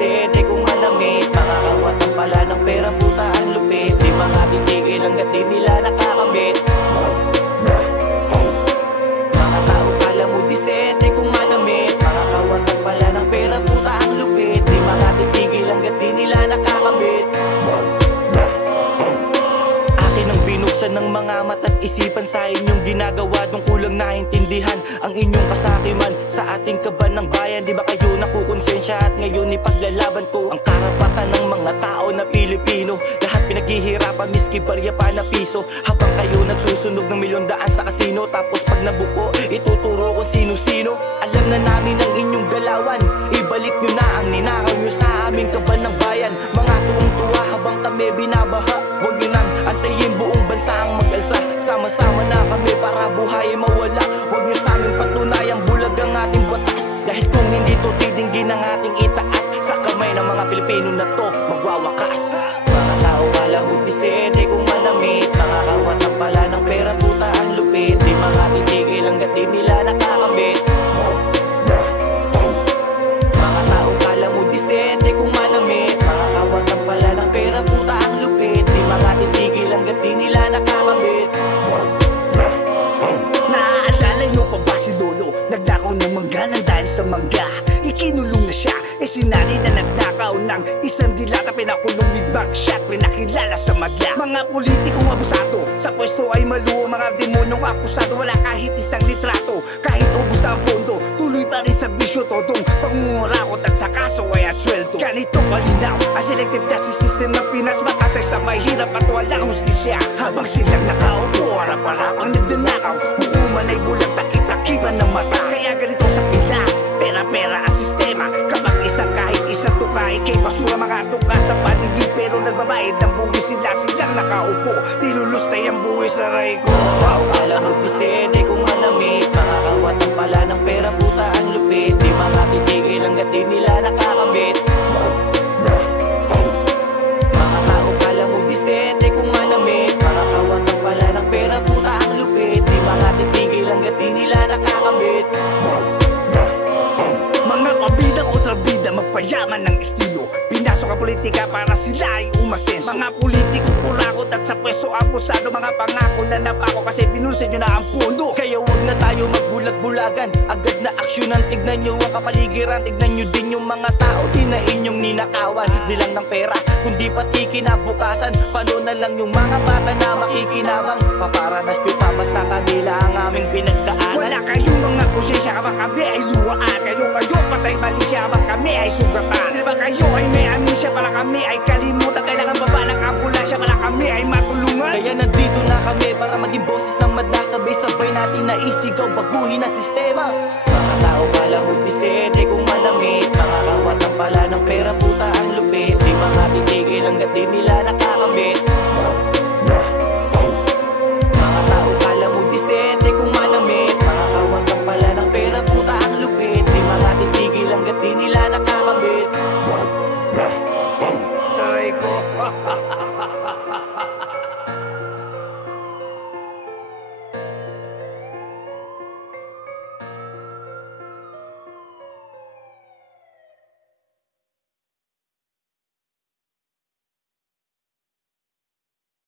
disente kung manamit. Mga kawatan pala ng pera, puta ang lupit. Di mga titigil hanggat di nila nakakamit. Mga tao pala mo disente kung manamit. Mga kawatan pala ng pera, puta ang lupit. Di mga titigil hanggat di nila nakakamit. Akin ang binuksan ng mga mata't isipan sa inyong ginagawa dong kulang naintindihan ang inyong kasakiman sa ating kaban ng bayan. Di ba kayo nakukonsensya at ngayon ipaglalaban ko ang karapatan ng mga tao na Pilipino. Lahat pinaghihirapan miski barya pa na piso, habang kayo nagsusunog ng milyondaan sa kasino. Tapos pag nabuko ituturo kung sino-sino. Alam na namin ang inyong galawan, ibalik nyo na ang ninakaw nyo sa aming kaban ng bayan. Mga tuwang-tuwa habang kami binabaha, huwag nyo nang antayin buong bansa ang mag-alsa. Sama-sama na kami para buhay mawala. Huwag nyo sa aming patunayang bulag ang ating batas. Dahil kung hindi to titinggin ang ating itaas, sa kamay ng mga Pilipino na to magwawakas. Mga tao pala mo disente kung manamit. Mga kawatan pala ng pera, puta ang lupit. Di mga titigil hanggat di nila nakakamit. Mga tao pala mo disente kung manamit. Mga kawatan pala ng pera, puta ang lupit. Di mga titigil hanggat di nila nakakamit. Naaalala nyo pa ba si Lolo? Nagnakaw ng mangga nang dahil sa mangga ikinulong na siya. Sinali na nagnakaw ng isang dilata, pinakulong with bagshot, pinakilala sa madla. Mga politikong abusado, sa pwesto ay maluwa. Mga demonong akusado, wala kahit isang litrato. Kahit ubus na ang pondo, tuloy pa rin sa bisyo. Todong pangungurakot at sa kaso ay at sweldo. Ganito kalinaw ang selective justice system ng Pinas. Makasay sa mahirap at walang hustisya. Habang silang nakaupo, harap-harapang nagdanakaw, hukuman ay bulag, takip-takipan ng mata. Kaya ganito sa Pinas, pera-pera ang sistema. Kapag isang kahit isang tukay, kay basura mga tuka sa paligid. Pero nagbabayad ng buwis sila, silang nakaupo. Nilulustay ang buwis sa ray ko. Wow, alam mo disente kung manamit. Mga kawatan pala ng pera, puta ang lupit. Di mga titigil hanggat di nila nakakamit. Mga tao pala mo disente kung manamit. Mga kawatan pala ng pera, puta ang lupit. Di mga titigil hanggat di nila nakakamit. Mga pabidang kontrabida, magpayaman ng estilo. Pinasok ang politika para sila ay umasenso. Mga politikong kurakot at sa pwesto abusado. Mga pangako na napako kasi binulsin nyo na ang pondo. Kaya wag na tayo magbulag-bulagan, agad na aksyonan. Tignan nyo ang kapaligiran, tignan nyo din yung mga tao. Di na inyong ninakawan, di lang ng pera kundi pati kinabukasan. Paano na lang yung mga bata na makikinabang? Paparanas pa sa kanila ang aming pinagdaanan. Wala kayong mga konsensya kapag kami ay luwaan. Kayo patay mali siya kapag kami ay sugatan. Di ba kayo ay may amnesia para kami ay kalimutan? Kailangan pa ba ng ambulansya para kami ay matulungan? Kaya nandito na kami para maging boses ng madla. Sabay-sabay natin na isigaw, baguhin ang sistema.